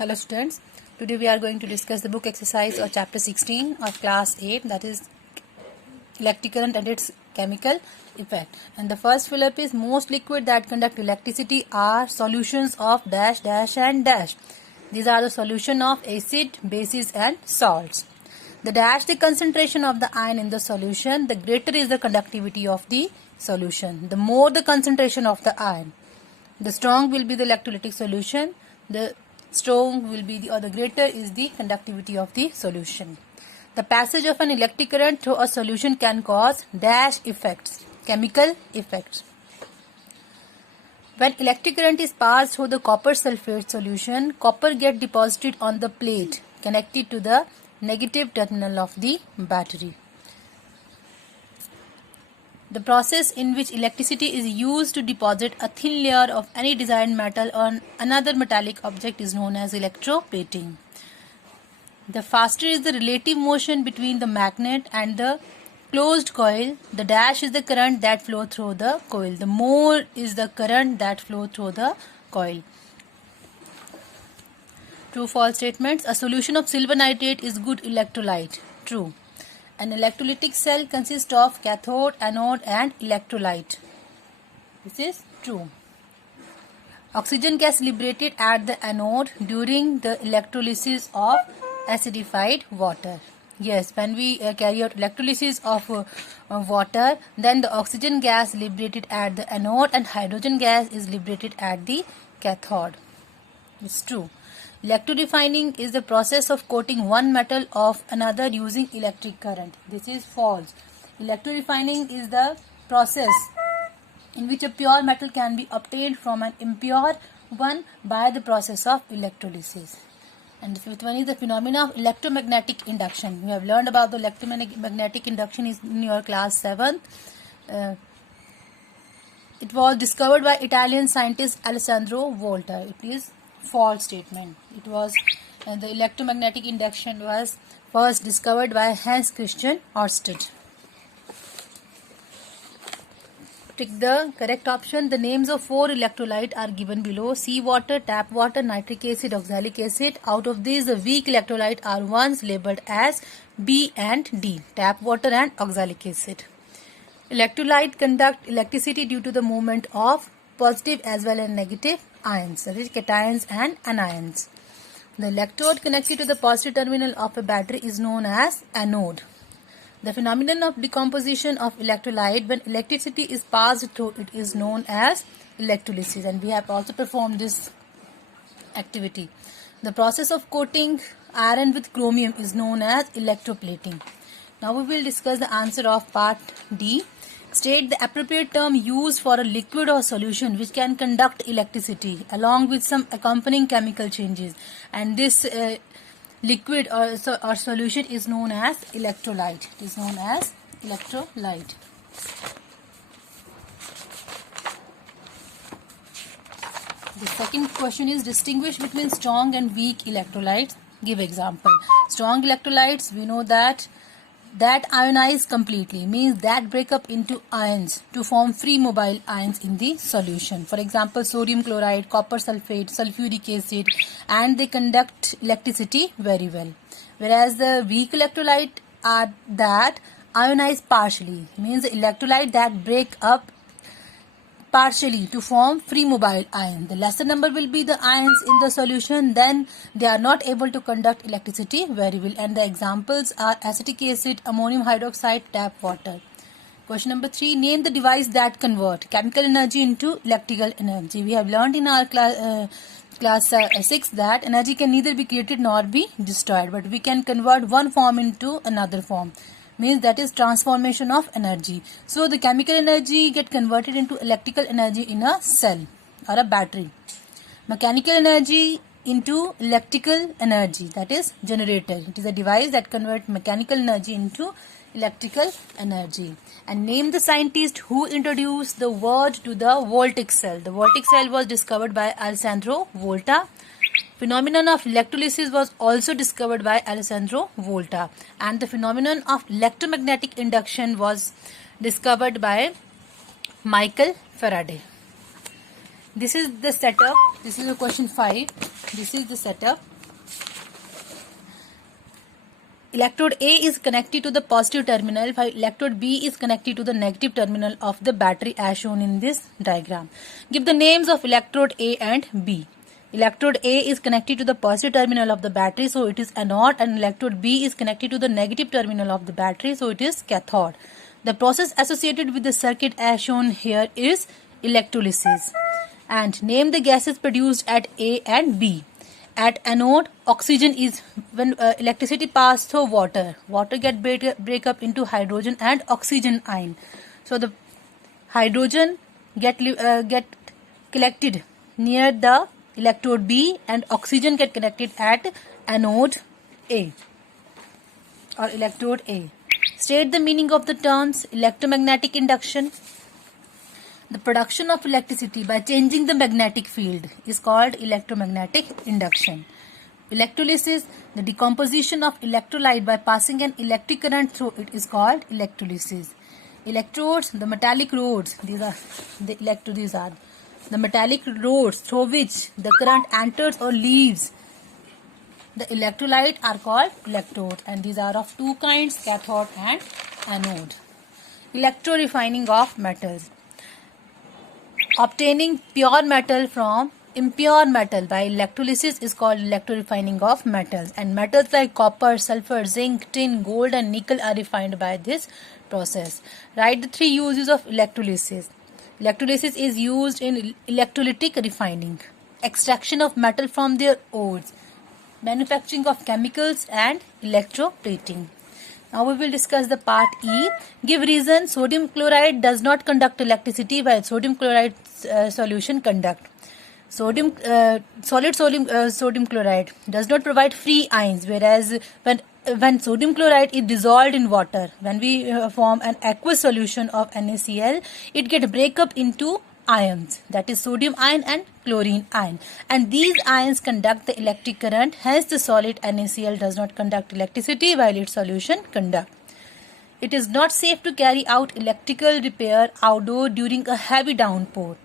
Hello students, today we are going to discuss the book exercise or chapter 16 of class 8, that is electric current and its chemical effect. And the first fill-up is most liquid that conduct electricity are solutions of dash dash and dash. These are the solution of acid, bases and salts. The dash the concentration of the ion in the solution, the greater is the conductivity of the solution. The more the concentration of the ion, the strong will be the electrolytic solution. The greater is the conductivity of the solution. The passage of an electric current through a solution can cause dash effects, chemical effects. When electric current is passed through the copper sulfate solution, copper gets deposited on the plate connected to the negative terminal of the battery. The process in which electricity is used to deposit a thin layer of any desired metal on another metallic object is known as electroplating. The faster is the relative motion between the magnet and the closed coil, the dash is the current that flows through the coil. The more is the current that flows through the coil. True false statements. A solution of silver nitrate is good electrolyte. True. An electrolytic cell consists of cathode, anode and electrolyte. This is true. Oxygen gas liberated at the anode during the electrolysis of acidified water. Yes, when we carry out electrolysis of water, then the oxygen gas liberated at the anode and hydrogen gas is liberated at the cathode. It's true. Electrorefining is the process of coating one metal of another using electric current. This is false. Electrorefining is the process in which a pure metal can be obtained from an impure one by the process of electrolysis. And the fifth one is the phenomena of electromagnetic induction. You have learned about the electromagnetic induction in your class 7th. It was discovered by Italian scientist Alessandro Volta. It is false statement. It was the electromagnetic induction was first discovered by Hans Christian Ørsted. Tick the correct option. The names of 4 electrolytes are given below: seawater, tap water, nitric acid, oxalic acid. Out of these, the weak electrolytes are ones labeled as B and D: tap water and oxalic acid. Electrolyte conduct electricity due to the movement of positive as well as negative ions, that is cations and anions. The electrode connected to the positive terminal of a battery is known as anode. The phenomenon of decomposition of electrolyte when electricity is passed through it is known as electrolysis, and we have also performed this activity. The process of coating iron with chromium is known as electroplating. Now we will discuss the answer of part D. State the appropriate term used for a liquid or solution which can conduct electricity along with some accompanying chemical changes, and this liquid or solution is known as electrolyte. It is known as electrolyte. The second question is distinguish between strong and weak electrolytes. Give example. Strong electrolytes, we know that ionize completely, means that break up into ions to form free mobile ions in the solution. For example, sodium chloride, copper sulfate, sulfuric acid, and they conduct electricity very well. Whereas the weak electrolyte are that ionize partially, means the electrolyte that break up partially to form free mobile ion. The lesser number will be the ions in the solution, then they are not able to conduct electricity very well, and the examples are acetic acid, ammonium hydroxide, tap water. Question number 3, name the device that convert chemical energy into electrical energy. We have learned in our class 6 that energy can neither be created nor be destroyed, but we can convert one form into another form, means that is transformation of energy. So the chemical energy get converted into electrical energy in a cell or a battery. Mechanical energy into electrical energy, that is generator. It is a device that converts mechanical energy into electrical energy. And name the scientist who introduced the word to the voltaic cell. The voltaic cell was discovered by Alessandro Volta. Phenomenon of electrolysis was also discovered by Alessandro Volta, and the phenomenon of electromagnetic induction was discovered by Michael Faraday. This is the setup. This is the question 5. This is the setup. Electrode A is connected to the positive terminal while electrode B is connected to the negative terminal of the battery as shown in this diagram. Give the names of electrode A and B. Electrode A is connected to the positive terminal of the battery, so it is anode, and electrode B is connected to the negative terminal of the battery, so it is cathode. The process associated with the circuit as shown here is electrolysis. And name the gases produced at A and B. At anode, oxygen is when electricity passes through water. Water get break up into hydrogen and oxygen ion. So the hydrogen get collected near the electrode B and oxygen get connected at anode A or electrode A. State the meaning of the terms electromagnetic induction. The production of electricity by changing the magnetic field is called electromagnetic induction. Electrolysis, the decomposition of electrolyte by passing an electric current through it is called electrolysis. Electrodes, the metallic rods, these are the metallic rods through which the current enters or leaves the electrolyte are called electrodes, and these are of two kinds, cathode and anode. Electrorefining of metals. Obtaining pure metal from impure metal by electrolysis is called electrorefining of metals, and metals like copper, sulfur, zinc, tin, gold and nickel are refined by this process. Write the 3 uses of electrolysis. Electrolysis is used in electrolytic refining, extraction of metal from their ores, manufacturing of chemicals and electroplating. Now we will discuss the part E. Give reason. Sodium chloride does not conduct electricity while sodium chloride solution conduct. Solid sodium chloride does not provide free ions, whereas when sodium chloride is dissolved in water, when we form an aqueous solution of NaCl, it gets break up into ions, that is sodium ion and chlorine ion, and these ions conduct the electric current. Hence the solid NaCl does not conduct electricity while its solution conducts. It is not safe to carry out electrical repair outdoor during a heavy downpour.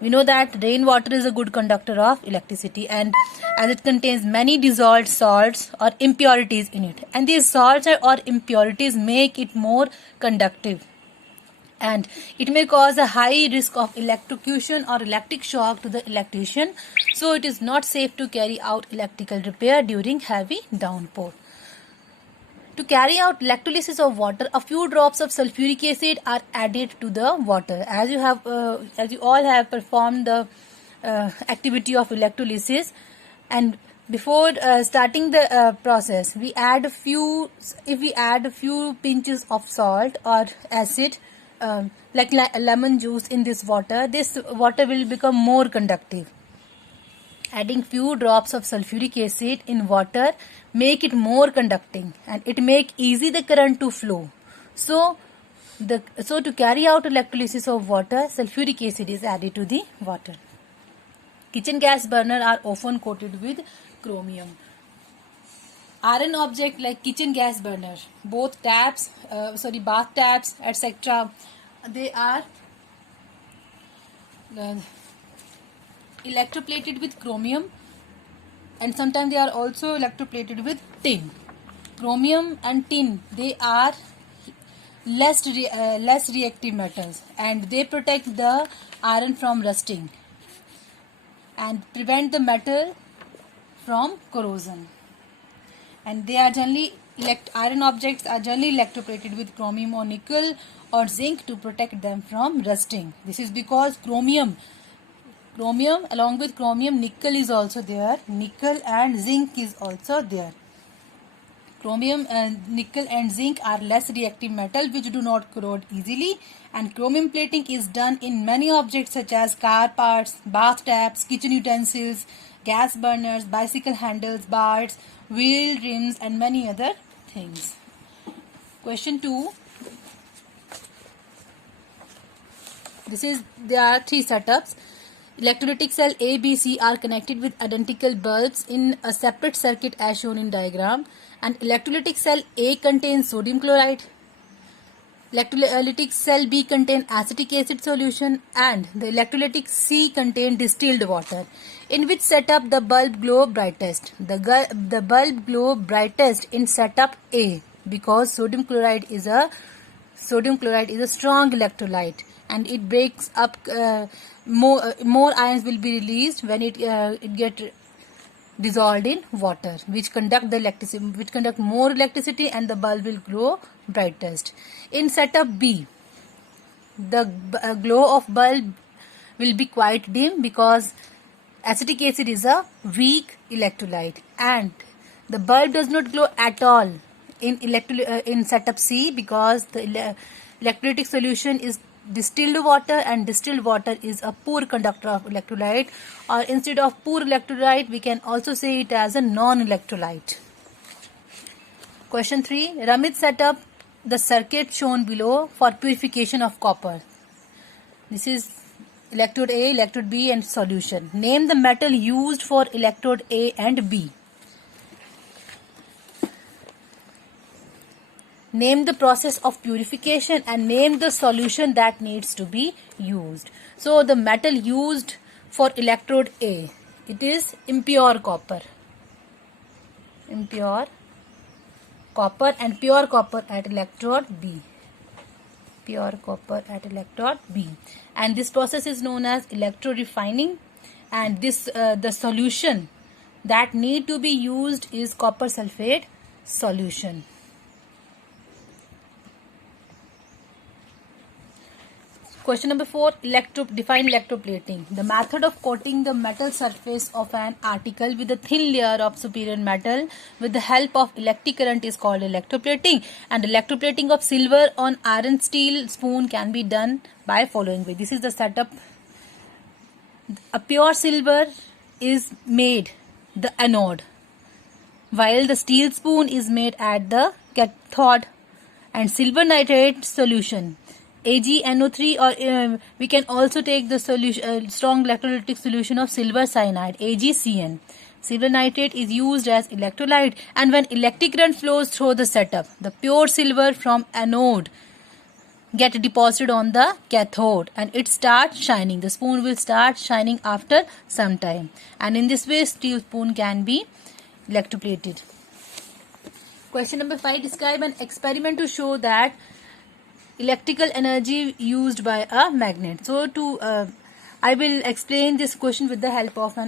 We know that rainwater is a good conductor of electricity, and as it contains many dissolved salts or impurities in it, and these salts or impurities make it more conductive, and it may cause a high risk of electrocution or electric shock to the electrician, so it is not safe to carry out electrical repair during heavy downpour. To carry out electrolysis of water, a few drops of sulfuric acid are added to the water. As you all have performed the activity of electrolysis, and before starting the process, if we add a few pinches of salt or acid, like lemon juice in this water will become more conductive. Adding few drops of sulfuric acid in water make it more conducting, and it make easy the current to flow. So to carry out electrolysis of water, sulfuric acid is added to the water. Kitchen gas burner are often coated with chromium. Iron object like kitchen gas burner, both taps, bath taps, etc. They are electroplated with chromium, and sometimes they are also electroplated with tin. Chromium and tin, they are less reactive metals, and they protect the iron from rusting and prevent the metal from corrosion. And they are generally iron objects are generally electroplated with chromium or nickel or zinc to protect them from rusting. This is because chromium along with chromium, nickel is also there. Nickel and zinc is also there. Chromium, nickel and zinc are less reactive metal which do not corrode easily, and chromium plating is done in many objects such as car parts, bath taps, kitchen utensils, gas burners, bicycle handles, bars, wheel rims and many other things. Question 2. There are 3 setups. Electrolytic cell A, B, C are connected with identical bulbs in a separate circuit as shown in diagram. And electrolytic cell A contains sodium chloride. Electrolytic cell B contain acetic acid solution and the electrolytic C contain distilled water. In which setup the bulb glow brightest? The bulb glow brightest in setup A, because sodium chloride is a strong electrolyte and it breaks up, more ions will be released when it get dissolved in water, which conduct more electricity, and the bulb will glow brightest. In setup B, the glow of bulb will be quite dim because acetic acid is a weak electrolyte, and the bulb does not glow at all in setup C, because the electrolytic solution is distilled water, and distilled water is a poor conductor of electrolyte, or instead of poor electrolyte we can also say it as a non-electrolyte. Question 3. Ramit set up the circuit shown below for purification of copper. This is electrode A, electrode B and solution. Name the metal used for electrode A and B. Name the process of purification and name the solution that needs to be used. So the metal used for electrode A, it is impure copper. Impure copper, and pure copper at electrode B. Pure copper at electrode B. And this process is known as electrorefining, and this the solution that need to be used is copper sulfate solution. Question number 4. Define electroplating. The method of coating the metal surface of an article with a thin layer of superior metal with the help of electric current is called electroplating. And electroplating of silver on iron steel spoon can be done by following way. This is the setup. A pure silver is made the anode, while the steel spoon is made at the cathode, and silver nitrate solution AgNO3, or we can also take the solution strong electrolytic solution of silver cyanide AgCN. Silver nitrate is used as electrolyte, and when electric current flows through the setup, the pure silver from anode get deposited on the cathode and it starts shining. The spoon will start shining after some time, and in this way steel spoon can be electroplated. Question number 5. Describe an experiment to show that electrical energy used by a magnet. So I will explain this question with the help of an